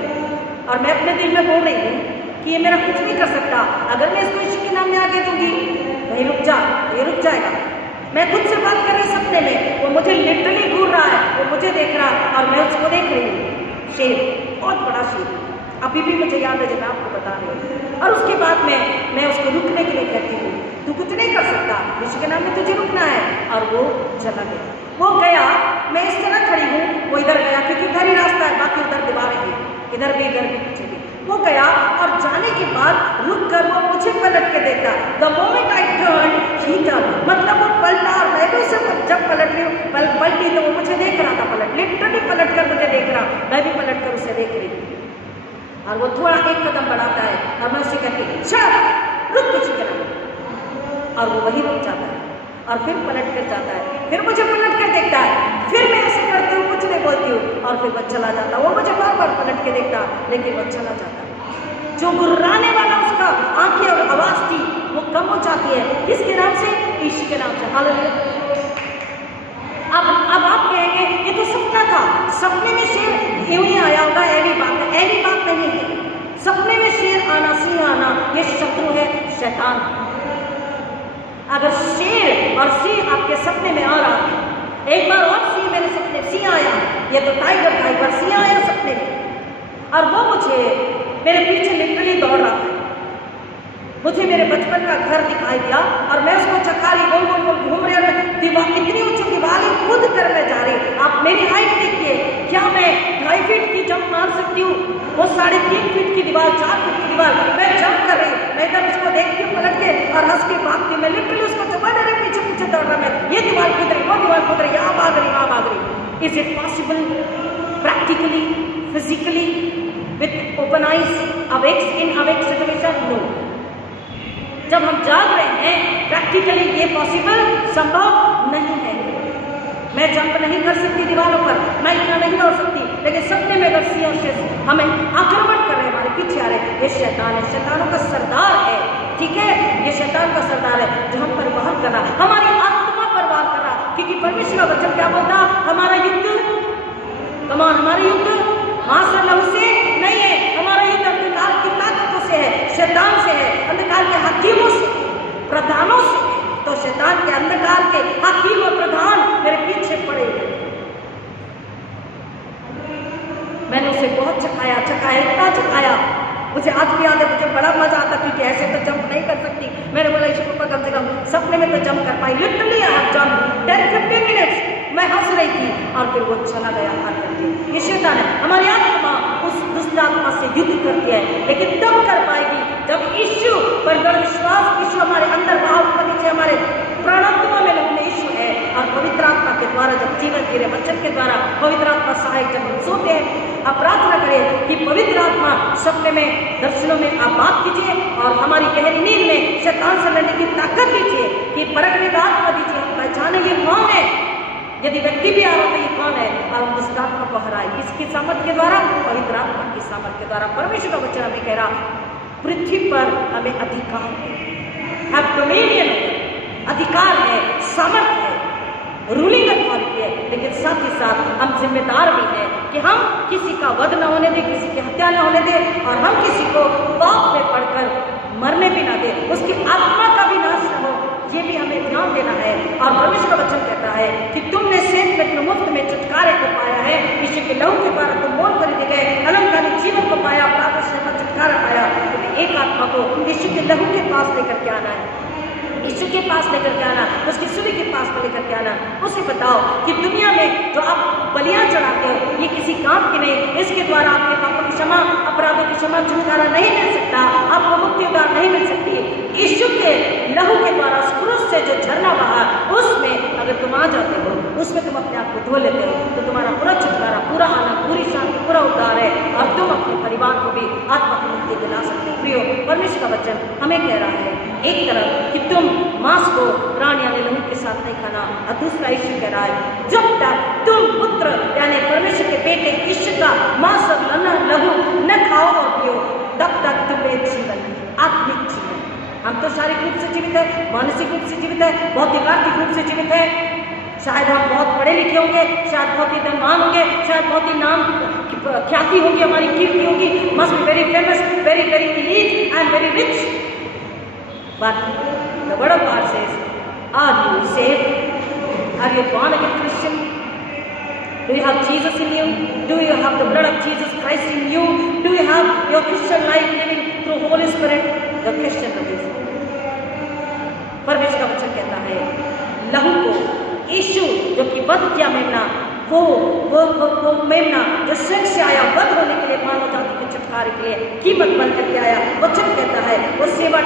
और मैं अपने दिल में बोल रही हूँ कि ये मेरा कुछ नहीं कर सकता। अगर मैं इसको यीशु के नाम में आगे दूंगी, नहीं रुक जा, ये रुक जाएगा। मैं खुद से बात कर रही सपने में, वो मुझे लिटरली घूर रहा है, वो मुझे देख रहा है और मैं उसको देख रही हूँ। शेर, बहुत बड़ा शेर, अभी भी मुझे याद है जब मैं आपको बता रही हूँ। और उसके बाद में मैं उसको रुकने के लिए कहती हूँ, तू कुछ नहीं कर सकता, यीशु के नाम में तुझे रुकना है, और वो चला गया। वो गया, मैं इस तरह खड़ी हूँ, वो इधर गया, क्योंकि इधर ही रास्ता है, बाकी उधर दीवारें हैं, इधर भी पीछे भी। वो गया और जाने के बाद रुक कर वो मुझे पलट के देखा। The moment I turn he turn, मतलब वो पलटा और मैं भी उसे जब पलट रही हूँ पलटी तो वो मुझे देख रहा था, लिटरली पलट कर मुझे देख रहा, मैं भी पलट कर उसे देख रही हूँ। और वो थोड़ा एक कदम बढ़ाता है और मैं उसे कहती हूँ चल रुक किसी तरह, और वो वही रुक जाता है और फिर पलट कर जाता है, फिर मुझे पलट कर देखता है, फिर मैं ऐसे करती हूँ, कुछ नहीं बोलती हूँ, और फिर वो चला जाता। वो मुझे बार बार पलट के देखता, लेकिन वो चला जाता। जो गुर्राने वाला उसका आंखें और आवाज थी वो कम हो जाती है, किसके नाम से? यीशु के नाम से। हालेलुया। अब आप कहेंगे ये तो सपना था, सपने में शेर यूं ही आया होगा, ऐसी बात है। ऐसी बात नहीं है, सपने में शेर आना, सिंह आना, ये शत्रु है, शैतान। अगर शेर और सिंह आपके सपने में आ रहा है, एक बार और सिंह मेरे सपने, सिंह आया, ये तो टाइगर था, एक बार सिंह आया सपने में, और वो मुझे मेरे पीछे लिटरली दौड़ रहा है। मुझे मेरे बचपन का घर दिखाई दिया और मैं उसको चकारी गोल गोल गोल घूम रही हूँ, दीवार इतनी ऊंची दीवारें कूद कर मैं जा रही। आप मेरी हाइट देखिए, क्या मैं 2.5 फीट की जंप मार सकती हूँ? वो 3.5 फीट की दीवार, 4 फीट की दीवार, मैं जंप कर रही। मैं इधर उसको देखती हूँ पलट के और हंस के भागती, मैं लिटरली उसको जब मेरे पीछे पीछे दौड़ रहा, मैं ये दीवार कूद रही, वो दीवार कूद रही, यहाँ भाग रही, वहाँ भाग रही। Is it possible practically, physically, with open eyes, awakes in awake situation? No. जब हम जाग रहे हैं प्रैक्टिकली ये पॉसिबल, संभव नहीं है। मैं जंप नहीं कर सकती दीवारों पर, मैं इतना नहीं दौड़ सकती, लेकिन सपने में अगर सिंह से हमें आक्रमण कर रहे, हमारे पीछे आ रहे, ये शैतान है, शैतानों का सरदार है, ठीक है, ये शैतान का सरदार है जो हम पर वार कर रहा, हमारी आत्मा पर वार कर रहा, क्योंकि परमेश्वर का वचन क्या बोलता, हमारा युद्ध, कमान, हमारा युद्ध मांस और लहू से नहीं है, हमारा युद्ध अंधकार की ताकतों से है, शैतान से है, अंधकार के हाकिमों से, प्रधानों से। तो शैतान के, अंधकार के हाकिम और प्रधान मेरे पीछे पड़े। मैंने उसे बहुत चखाया, इतना चखाया, मुझे आज भी याद है, मुझे बड़ा मजा आता, क्योंकि ऐसे तो जंप नहीं कर सकती। मैंने बोला यीशु पापा कम से कम सपने में तो जंप कर पाई। Literally I have jump 10-15 minutes, मैं हंस रही थी और फिर वो चला गया हाथ करके। ये शैतान है, हमारी आत्मा उस दुष्ट आत्मा से युद्ध करती है, लेकिन तब कर पाएगी जब यीशु पर दृढ़ विश्वास, यीशु हमारे अंदर भाव के नीचे हमारे प्राणात्मा में लहू में यीशु है, और पवित्र आत्मा के द्वारा जब जीवन जीरे वचन के द्वारा पवित्र आत्मा सहायक जब हम सोते हैं, आप प्रार्थना करें कि पवित्र आत्मा सपने में, दर्शनों में आप बात कीजिए और हमारी गहरी नींद में शैतान से लड़ने की ताकत दीजिए, कि परखने का आत्मा दीजिए, हम पहचाने ये कौन है, यदि व्यक्ति भी आ रहा है ये कौन है, और हम दुष्ट आत्मा को हराए, किसकी सामर्थ के द्वारा, पवित्र आत्मा की सामर्थ के द्वारा। परमेश्वर का वचन हमें कह रहा, पृथ्वी पर हमें अधिकार है, डोमिनियन अधिकार है, सामर्थ है, रूलिंग अथॉरिटी है, लेकिन साथ ही साथ हम जिम्मेदार भी हैं कि हम किसी का वध न होने दें, किसी की हत्या न होने दें, और हम किसी को पाप में पड़कर मरने भी ना दें, उसकी आत्मा का भी नाश न हो, ये भी हमें ध्यान देना है। और परमेश्वर का वचन कहता है कि तुमने सेठ में मुफ्त में छुटकारे को पाया है, यीशु के लहू के द्वारा तुम मोल खरीदे गए, अनंतकाली जीवन को पाया, अपराध से छुटकारा पाया। तुम्हें एक आत्मा को यीशु के लहू के पास लेकर के आना है, यीशु के पास लेकर के आना, उसकी सूली के पास में लेकर के आना। उसे बताओ कि दुनिया में जो आप बलियां चढ़ाते हो, ये किसी काम की नहीं, इसके द्वारा आपके पापों की क्षमा, अपराधों की क्षमा, छुटकारा नहीं मिल सकता, आपको मुक्ति उद्धार नहीं मिल सकती। यीशु के लहू के द्वारा उस क्रूस से जो झरना बहा, उसमें अगर तुम आ जाते हो, उसमें तुम अपने आप को धो लेते हो, तो तुम्हारा पूरा छुटकारा, पूरा आनंद, पूरी शांति, पूरा उद्धार है, और तुम अपने परिवार को भी आत्मा की मुक्ति दिला सकते हो। प्रियो, परमेश्वर का वचन हमें कह रहा है एक तरफ कि तुम मांस को प्राण यानी लहू के साथ नहीं खाना, और दूसरा यीशु कह रहा है जब तक तुम पुत्र यानी परमेश्वर के बेटे यीशु का मांस और लहू न खाओ और पियो, तब तक तुम्हें जीवन, आत्मिक जीवन। हम तो शारीरिक रूप से जीवित है, मानसिक रूप से जीवित है, भौतिक आर्थिक रूप से जीवित है। शायद हम बहुत पढ़े लिखे होंगे, शायद बहुत ही धनवान होंगे, शायद बहुत ही नाम ख्याति होगी, हमारी कीर्ति होगी, must be very famous, very very elite and very rich. But the word of God says, are you saved? Are you born again Christian? Do you have Jesus in you? Do you have the blood of Jesus Christ in you? Do you have your Christian life living through Holy Spirit? The Christian life. परमेश्वर का वचन कहता है लहू को यीशु जो कि वध किया मेमना, वो मेमना जो स्वर्ग से आया वध होने के लिए, मानव जाति के छुटकारे के लिए कीमत बन करके आया। वचन कहता है वो सेवा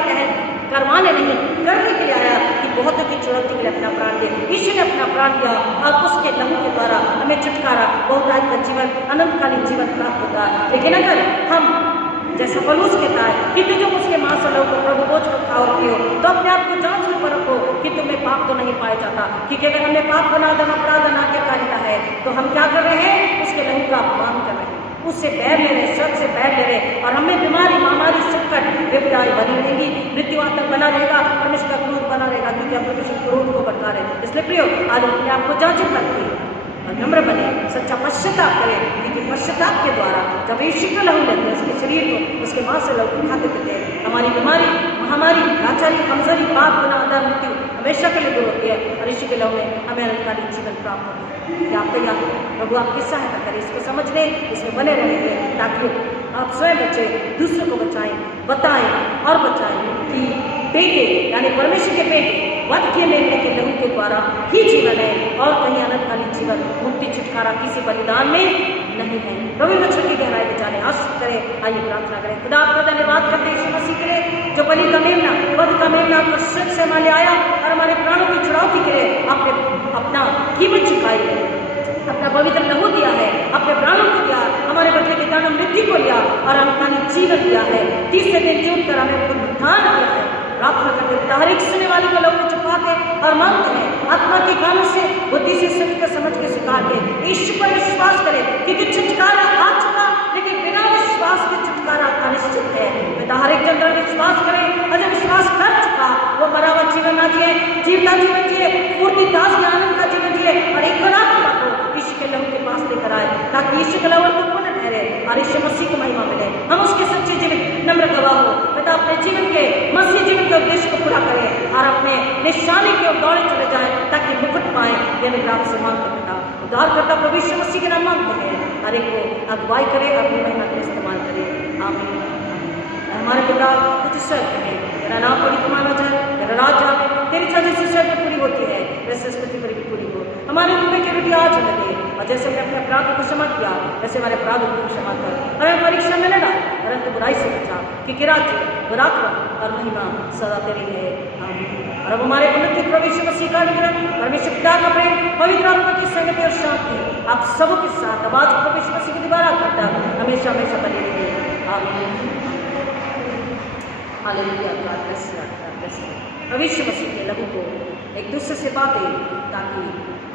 करवाने नहीं, करने के लिए आया, कि बहुतों की चुनौती के लिए अपना प्राण दिया। यीशु ने अपना प्राण दिया और उसके लहू के द्वारा हमें छुटकारा, बहुतायत का जीवन, अनंतकालीन जीवन प्राप्त होता है। लेकिन अगर हम जैसा पौलुस कहता है कि तुम उसके मांस और लहू को प्रभु बोझ को खाओ पियो, तो अपने आप को जांच में परखो कि तुम्हें पाप तो नहीं पाया जाता। क्योंकि अगर हमने पाप बना दम अपराध अनाज्ञाकारिता है, तो हम क्या कर रहे हैं, उसके लहू का अपमान कर रहे हैं, उससे बैर ले रहे, सब से बैर ले रहे, और हमें बीमारी, महामारी, संकट, विपदाई बनी रहेगी, मृत्यु आतंक बना रहेगा, परमेश्वर का क्रोध बना रहेगा, क्योंकि हम परमेश्वर क्रोध को बढ़ा रहे। इसलिए प्रियो, आज अपने आप को जांच करके और नम्र बने, सच्चा पश्चाताप करें, क्योंकि पश्चाताप के द्वारा जब यीशु को लहू लेते हैं, उसके शरीर को, उसके मांस से लहू खाते पीते हैं, हमारी बीमारी, महामारी, लाचारी, कमजोरी, पाप, गुनाह, अधर्म, मृत्यु हमेशा के लिए दूर होती है, और यीशु के लहू में हमें अनंतकालीन जीवन प्राप्त होता है। क्या आप तैयार हैं? प्रभु आपकी सहायता करें, इसको समझने, इसमें बने रहने में, ताकि आप स्वयं बचे, दूसरों को बचाएं, बताएं और बचाएं कि बेटे यानी परमेश्वर के बेटे वध किए मेमने के लहू के द्वारा ही जीवन है, और कहीं अनंतकालीन जीवन, मुक्ति, छुटकारा किसी बलिदान में नहीं है। प्रभु बच्चों की गहराई में जाने आशीष करें। आइए प्रार्थना करें। खुदा आपका धन्यवाद करते हैं यीशु मसीह के लिए, जो बलि का मेमना, वध का मेमना आपको स्वर्ग से हमारे आया और हमारे प्राणों की छुड़ौती के लिए आपने अपना कीमत चुकाई है, अपना पवित्र लहू दिया है, अपने प्राणों को दिया, हमारे बदले के दान मृत्यु को लिया और अनंतकालीन जीवन दिया है। तीसरे दिन जीवन कर हमें पुनरुत्थान किया है। प्रार्थना करते हैं हर एक सुनने वाले को लहू छुपाते और मांगते हैं, आत्मा के कानों से, बुद्धि से, सत्य को समझ के स्वीकार के, यीशु पर विश्वास करें, क्योंकि छुटकारा विश्वास करें, और जो विश्वास कर चुका वो बराबर जीवन ना जिए, जीवता जीवन जिए, पूर्ति दास के आनंद का जीवन जिए, और एक आत्मा को यीशु के लहू के पास लेकर आए, ताकि यीशु के लहू को पुण्य ठहरे और यीशु मसीह को महिमा मिले। हम उसके सच्चे जीवन नम्र गवाह हो तथा अपने जीवन के मसीह जीवन के उद्देश्य को पूरा करें और अपने निशानी की ओर दौड़े चले जाए, ताकि मुकुट पाए। ये मेरा आपसे मांगते पिता, उद्धार करता प्रभु यीशु मसीह के नाम मांगते हैं, हर एक को अगुवाई करे, अपनी महिमा का इस्तेमाल करे। आमीन। हमारे पिता तुझ से कहें, तेरा नाम पवित्र माना जाए, तेरा राज आए, तेरी इच्छा जैसे स्वर्ग में पूरी होती है वैसे स्तुति पर भी पूरी हो। हमारे मुंह की रोटी आज हमें दे, और जैसे हमने अपने अपराध को क्षमा किया वैसे हमारे अपराध को क्षमा कर, और हमें परीक्षा में न डाल, परंतु बुराई से बचा, क्योंकि राज्य, पराक्रम और महिमा सदा तेरी है। आमीन। और अब हमारे उन्नति प्रभु यीशु मसीह का अनुग्रह, परमेश्वर पिता का प्रेम, पवित्र आत्मा की संगति और शांति आप सबों के साथ अब आज प्रभु यीशु मसीह की दोबारा करता हमेशा हमेशा बनी रहे। आमीन। Hallelujah. God bless you, God bless you. प्रभु यीशु मसीह के लहू को एक दूसरे से बातें, ताकि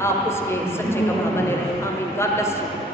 आप उसके सच्चे गवाह बने रहें। आमीन। God bless you.